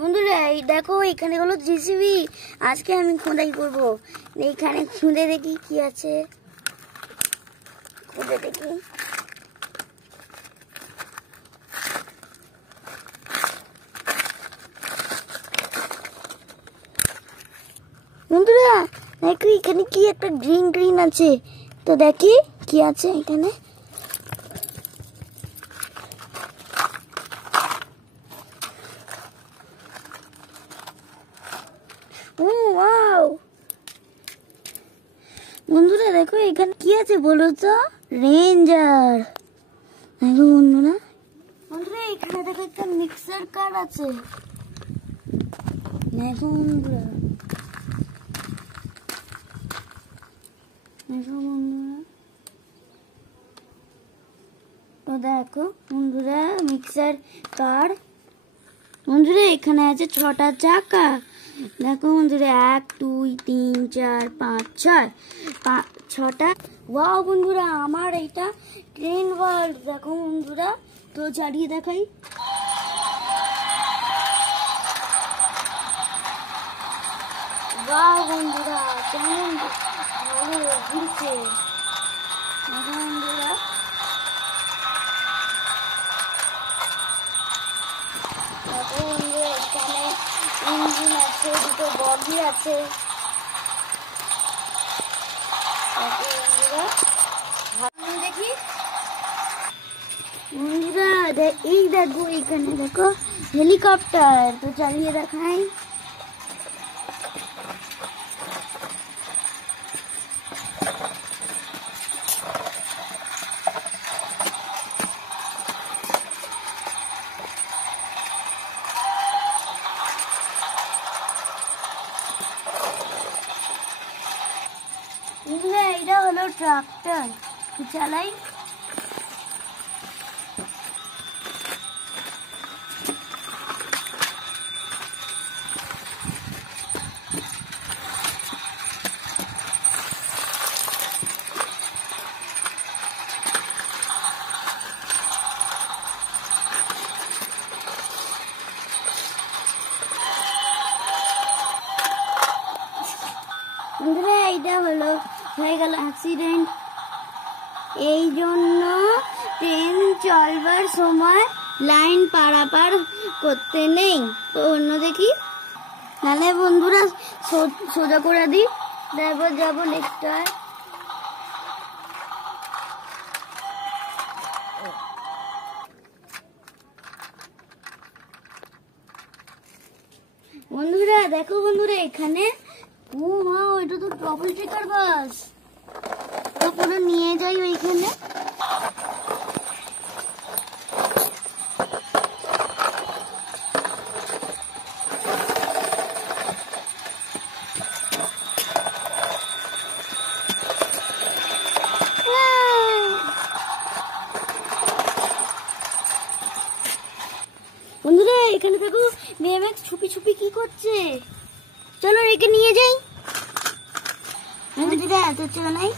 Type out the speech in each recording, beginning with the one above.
বন্ধুরা এই দেখো এখানে হলো জিসিবি। আজকে আমি খোদাই করব। এইখানে খুঁজে দেখি কি আছে, খুঁজে দেখি। বন্ধুরা দেখো এখানে কি একটা গ্রিন গ্রিন আছে, তো দেখি কি আছে এখানে। বন্ধুরা দেখো এখানে কি আছে বলো তো, রেঞ্জার। দেখো বন্ধুরা, বন্ধুরা এখানে দেখো একটা মিক্সার কার আছে। দেখো বন্ধুরা, দেখো বন্ধুরা, তো দেখো বন্ধুরা মিক্সার কার। বন্ধুরা এখানে আছে 6টা চাকা। দেখো বন্ধুরা 1 2 3 4 5 6 6টা। ওয়াও বন্ধুরা আমার এটা ট্রেন ওয়ার্ল্ড। দেখো বন্ধুরা, তো চালিয়ে দেখাই। ওয়াও বন্ধুরা কেমন ভালো ঘুরছে। দেখো বন্ধুরা, দেখো বন্ধুরা এখানে ইঞ্জিন আছে, দুটো বগি আছে। দেখি বন্ধুরা, এই দেখো এখানে দেখো হেলিকপ্টার, তো চালিয়ে দেখাই। এটা হলো ট্রাক্টর, চালাই। বন্ধুরা এইটা হলো হয়ে গেল অ্যাক্সিডেন্ট। এই জন্য ট্রেন চলবার সময় লাইন পারাপার করতে নেই। তো অন্য দেখি, নাহলে বন্ধুরা সোজা করে দিই, তারপর যাবো নেক্সটটায়। বন্ধুরা দেখো বন্ধুরা এখানে, ও মা এটা তো ট্রাভেল ট্রেকার বাস। তো পুরো নিয়ে যাই ওইখানে। বন্ধুরা এখানে দেখো বিএমএক্স ছুপি ছুপি কি করছে, চলো একে নিয়ে যাই। বন্ধুরা এত চলো নাই।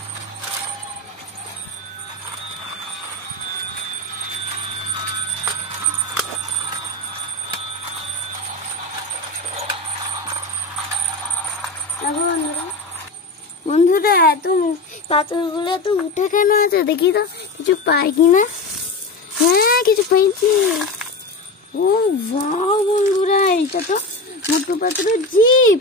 বন্ধুরা এত পাথরগুলো এত উঠে কেন আছে, দেখি তো কিছু পাই কিনা। হ্যাঁ কিছু পাইছি। ও বাহ বন্ধুরা, এটা তো মোটু পাথরের জিপ।